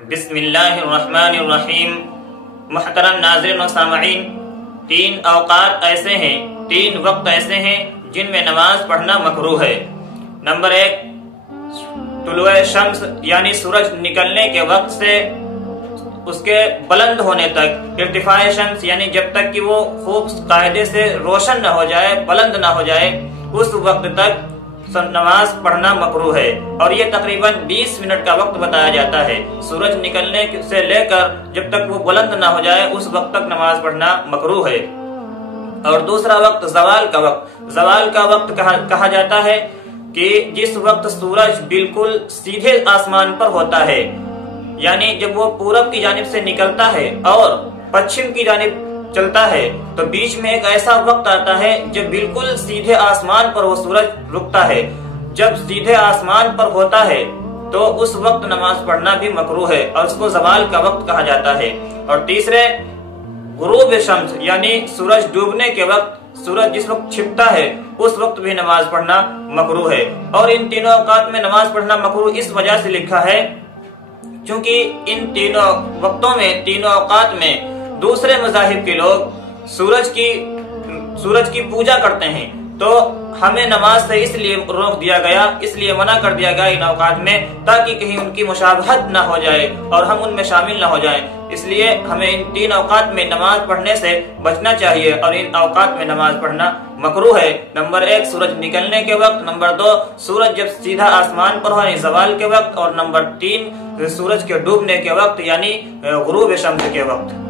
بسم اللہ الرحمن الرحیم۔ محترم ناظرین و سامعین، تین اوقات ایسے ہیں، تین وقت ایسے ہیں جن میں نماز پڑھنا مکروہ ہے۔ نمبر 1، طلوع شمس یعنی سورج نکلنے کے وقت سے اس کے بلند ہونے تک، ارتفاع شمس یعنی جب تک کہ وہ خوب قاعدے سے روشن نہ ہو جائے، بلند نہ ہو جائے، اس وقت تک نماز پڑھنا مکروہ ہے، اور یہ تقریباً 20 منٹ کا وقت بتایا جاتا ہے۔ سورج نکلنے سے لے کر جب تک وہ بلند نہ ہو جائے اس وقت تک نماز پڑھنا مکروہ ہے۔ اور دوسرا وقت زوال کا وقت۔ زوال کا وقت کہا جاتا ہے کہ جس وقت سورج بالکل سیدھے آسمان پر ہوتا ہے، یعنی جب وہ پورب کی جانب سے نکلتا ہے اور پچھم کی جانب چلتا ہے تو بیچ میں ایک ایسا وقت آتا ہے جب بالکل سیدھے آسمان پر وہ سورج رکتا ہے۔ جب سیدھے آسمان پر ہوتا ہے تو اس وقت نماز پڑھنا بھی مکروہ ہے اور اس کو زوال کا وقت کہا جاتا ہے۔ اور تیسرے، غروب شمس یعنی سورج ڈوبنے کے وقت، سورج جس وقت چھپتا ہے اس وقت بھی نماز پڑھنا مکروہ ہے۔ اور ان تینوں اوقات میں نماز پڑھنا مکروہ اس وجہ سے لکھا ہے چونکہ ان تینوں وقتوں میں، تینوں اوقات میں دوسرے مذاہب کے لوگ سورج کی پوجا کرتے ہیں، تو ہمیں نماز سے اس لیے روک دیا گیا، اس لیے منع کر دیا گیا ان اوقات میں، تاکہ کہیں ان کی مشابہت نہ ہو جائے اور ہم ان میں شامل نہ ہو جائیں۔ اس لیے ہمیں ان تین اوقات میں نماز پڑھنے سے بچنا چاہیے اور ان اوقات میں نماز پڑھنا مکروہ ہے۔ نمبر 1، سورج نکلنے کے وقت۔ نمبر 2، سورج جب سیدھا آسمان پر ہو یعنی زوال کے وقت۔ اور نمبر 3، سورج کے ڈوبنے کے وقت یعنی غروب شمس کے وقت۔